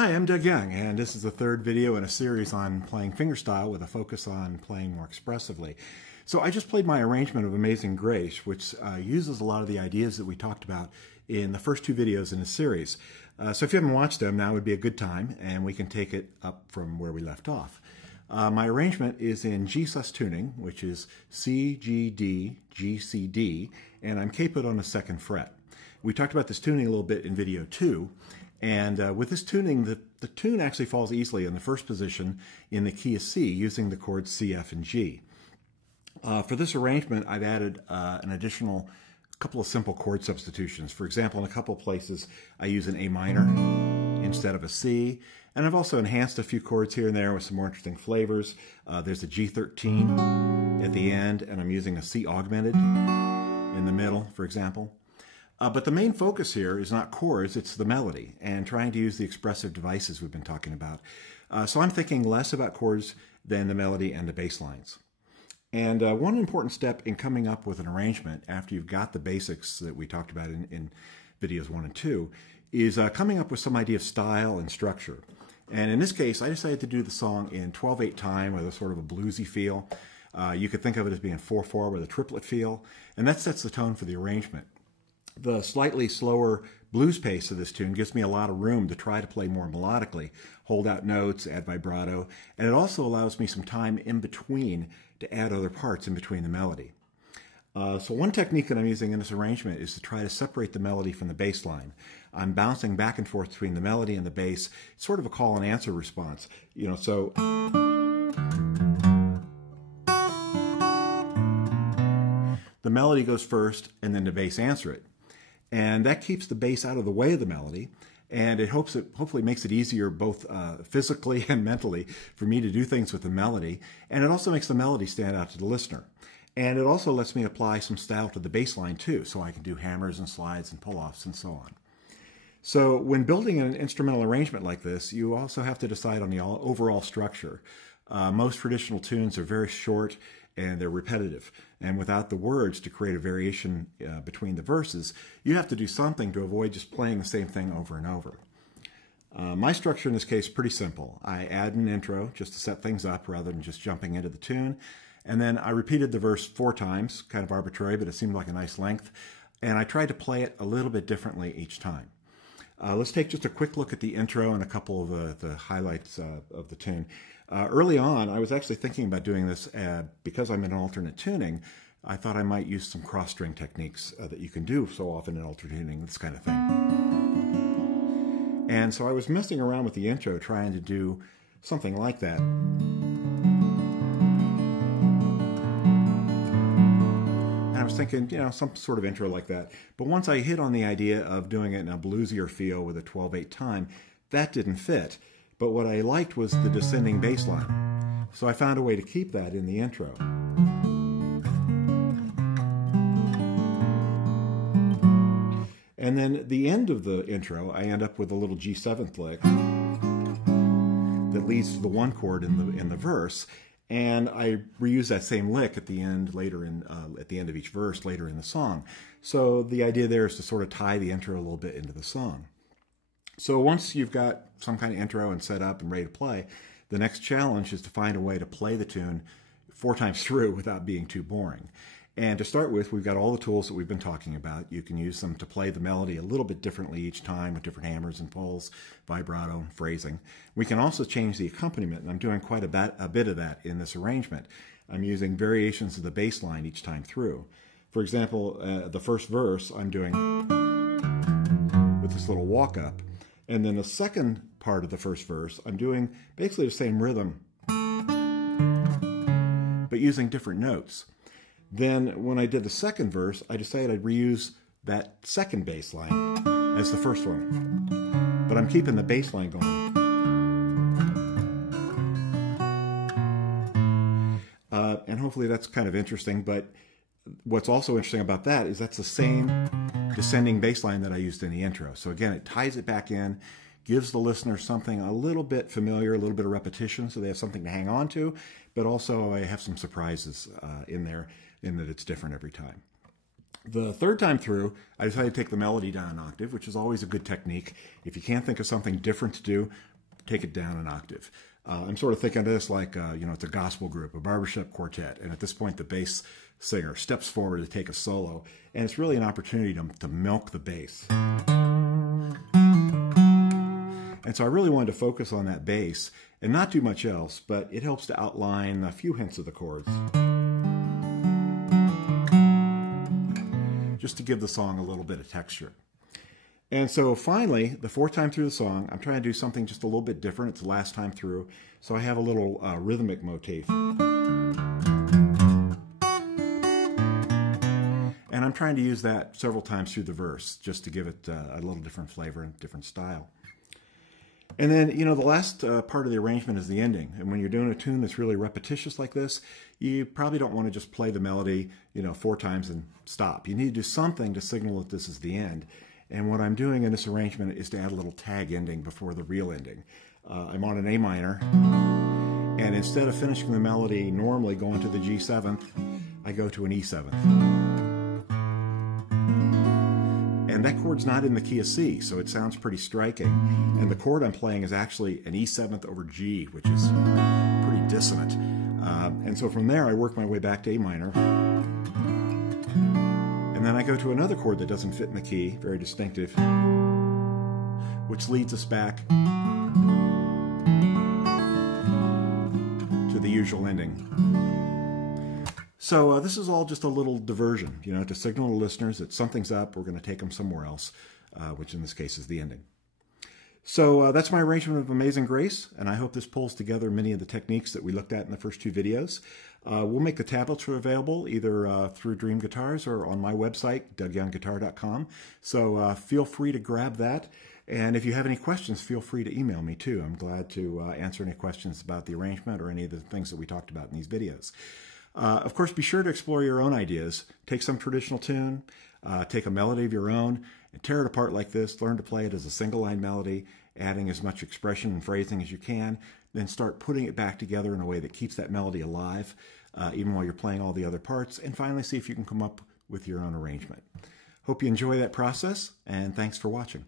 Hi, I'm Doug Young, and this is the third video in a series on playing fingerstyle with a focus on playing more expressively. So I just played my arrangement of Amazing Grace, which uses a lot of the ideas that we talked about in the first two videos in the series. So if you haven't watched them, now would be a good time, and we can take it up from where we left off. My arrangement is in G-sus tuning, which is C, G, D, G, C, D, and I'm capoed on the second fret. We talked about this tuning a little bit in video 2, and with this tuning, the tune actually falls easily in the first position in the key of C using the chords C, F, and G. For this arrangement, I've added an additional couple of simple chord substitutions. For example, in a couple of places, I use an A minor instead of a C, and I've also enhanced a few chords here and there with some more interesting flavors. There's a G13 at the end, and I'm using a C augmented in the middle, for example. But the main focus here is not chords, it's the melody, and trying to use the expressive devices we've been talking about. So I'm thinking less about chords than the melody and the bass lines. And one important step in coming up with an arrangement after you've got the basics that we talked about in videos 1 and 2 is coming up with some idea of style and structure. And in this case, I decided to do the song in 12/8 time with a sort of a bluesy feel. You could think of it as being 4/4 with a triplet feel, and that sets the tone for the arrangement. The slightly slower blues pace of this tune gives me a lot of room to try to play more melodically, hold out notes, add vibrato, and it also allows me some time in between to add other parts in between the melody. So one technique that I'm using in this arrangement is to try to separate the melody from the bass line. I'm bouncing back and forth between the melody and the bass, sort of a call and answer response. So the melody goes first and then the bass answer it. And that keeps the bass out of the way of the melody, and it hopefully makes it easier both physically and mentally for me to do things with the melody, and it also makes the melody stand out to the listener. And it also lets me apply some style to the bass line too, so I can do hammers and slides and pull-offs and so on. So when building an instrumental arrangement like this, you also have to decide on the overall structure. Most traditional tunes are very short and they're repetitive. And without the words to create a variation between the verses, you have to do something to avoid just playing the same thing over and over. My structure in this case is pretty simple. I add an intro just to set things up rather than just jumping into the tune. And then I repeated the verse 4 times, kind of arbitrary, but it seemed like a nice length. And I tried to play it a little bit differently each time. Let's take just a quick look at the intro and a couple of the highlights of the tune. Early on, I was actually thinking about doing this because I'm in alternate tuning. I thought I might use some cross-string techniques that you can do so often in alternate tuning, this kind of thing. And so I was messing around with the intro, trying to do something like that. And I was thinking, some sort of intro like that. But once I hit on the idea of doing it in a bluesier feel with a 12/8 time, that didn't fit. But what I liked was the descending bass line. So I found a way to keep that in the intro. And then the end of the intro, I end up with a little G7th lick that leads to the 1 chord in the verse. And I reuse that same lick at the end at the end of each verse later in the song. So the idea there is to sort of tie the intro a little bit into the song. So once you've got some kind of intro and set up and ready to play, the next challenge is to find a way to play the tune 4 times through without being too boring. And to start with, we've got all the tools that we've been talking about. You can use them to play the melody a little bit differently each time with different hammers and pulls, vibrato, and phrasing. We can also change the accompaniment, and I'm doing quite a bit of that in this arrangement. I'm using variations of the bass line each time through. For example, the first verse I'm doing with this little walk-up. And then the second part of the first verse, I'm doing basically the same rhythm, but using different notes. Then when I did the second verse, I decided I'd reuse that second bass line as the first one. But I'm keeping the bass line going. And hopefully that's kind of interesting, but what's also interesting about that is that's the same descending bass line that I used in the intro. So again, it ties it back in, gives the listener something a little bit familiar, a little bit of repetition, so they have something to hang on to, but also I have some surprises in there in that it's different every time. The third time through, I decided to take the melody down an octave, which is always a good technique. If you can't think of something different to do, take it down an octave. I'm sort of thinking of this like, it's a gospel group, a barbershop quartet, and at this point the bass singer steps forward to take a solo, and it's really an opportunity to milk the bass. And so I really wanted to focus on that bass and not do much else, but it helps to outline a few hints of the chords, just to give the song a little bit of texture. And so finally, the fourth time through the song, I'm trying to do something just a little bit different. It's the last time through, so I have a little rhythmic motif. And I'm trying to use that several times through the verse, just to give it a little different flavor and different style. And then, the last part of the arrangement is the ending. And when you're doing a tune that's really repetitious like this, you probably don't want to just play the melody, 4 times and stop. You need to do something to signal that this is the end. And what I'm doing in this arrangement is to add a little tag ending before the real ending. I'm on an A minor, and instead of finishing the melody normally going to the G7th, I go to an E7th. And that chord's not in the key of C, so it sounds pretty striking. And the chord I'm playing is actually an E7th over G, which is pretty dissonant. And so from there, I work my way back to A minor. And then I go to another chord that doesn't fit in the key, very distinctive, which leads us back to the usual ending. So this is all just a little diversion, to signal to listeners that something's up, we're going to take them somewhere else, which in this case is the ending. So that's my arrangement of Amazing Grace, and I hope this pulls together many of the techniques that we looked at in the first 2 videos. We'll make the tablets available either through Dream Guitars or on my website, DougYoungGuitar.com. So feel free to grab that. And if you have any questions, feel free to email me too. I'm glad to answer any questions about the arrangement or any of the things that we talked about in these videos. Of course, be sure to explore your own ideas. Take some traditional tune, take a melody of your own, and tear it apart like this. Learn to play it as a single line melody, adding as much expression and phrasing as you can. Then start putting it back together in a way that keeps that melody alive, even while you're playing all the other parts. And finally, see if you can come up with your own arrangement. Hope you enjoy that process, and thanks for watching.